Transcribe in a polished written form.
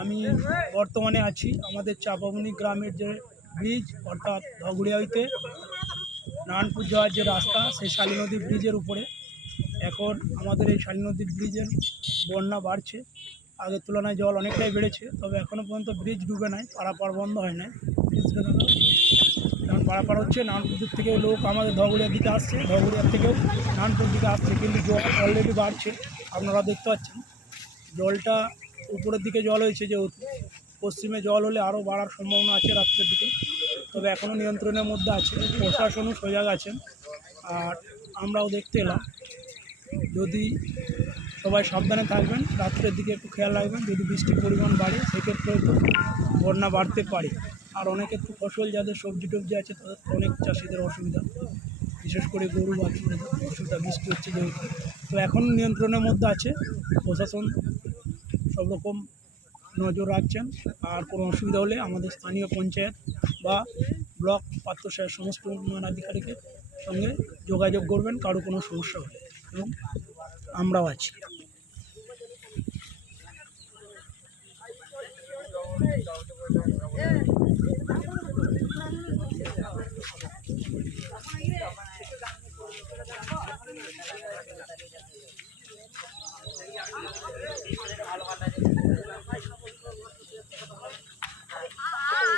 আমি বর্তমানে আছি আমাদের চাপাবনি গ্রামের যে ব্রিজ অর্থাৎ ধগুড়িয়া হইতে নারায়ণপুর যাওয়ার যে রাস্তা সেই শালী নদী ব্রিজের উপরে। এখন আমাদের এই শালী নদীর ব্রিজের বন্যা বাড়ছে, আগের তুলনায় জল অনেকটাই বেড়েছে, তবে এখনও পর্যন্ত ব্রিজ ডুবে নাই, পারাপার বন্ধ হয় নাই। ব্রিজটা কারণ পারাপার হচ্ছে, নারায়ণপুর থেকেও লোক আমাদের ধগুড়িয়ার দিকে আসছে, ধগুড়িয়ার থেকেও নারায়ণপুর দিকে আসছে, কিন্তু জল অলরেডি বাড়ছে। আপনারা দেখতে পাচ্ছেন জলটা উপরের দিকে জল হয়েছে, যেহেতু পশ্চিমে জল হলে আরও বাড়ার সম্ভাবনা আছে রাত্রের দিকে, তবে এখনও নিয়ন্ত্রণের মধ্যে আছে। প্রশাসনও সজাগ আছেন, আর আমরাও দেখতে এলাম। যদি সবাই সাবধানে থাকবেন, রাত্রের দিকে একটু খেয়াল রাখবেন, যদি বৃষ্টির পরিমাণ বাড়ে সেক্ষেত্রে তো বন্যা বাড়তে পারে। আর অনেকের তো ফসল, যাদের সবজি টবজি আছে তাদের অনেক চাষিদের অসুবিধা, বিশেষ করে গরু বাছুরদের অসুবিধা, বৃষ্টি হচ্ছে যেহেতু। তো এখন নিয়ন্ত্রণের মধ্যে আছে, প্রশাসন সব রকম নজর রাখছেন। আর কোনো অসুবিধা হলে আমাদের স্থানীয় পঞ্চায়েত বা ব্লক পাত্রসাহেব সমস্ত উন্নয়ন আধিকারিকের সঙ্গে যোগাযোগ করবেন কারো কোনো সমস্যা হলে, এবং আমরাও আছি।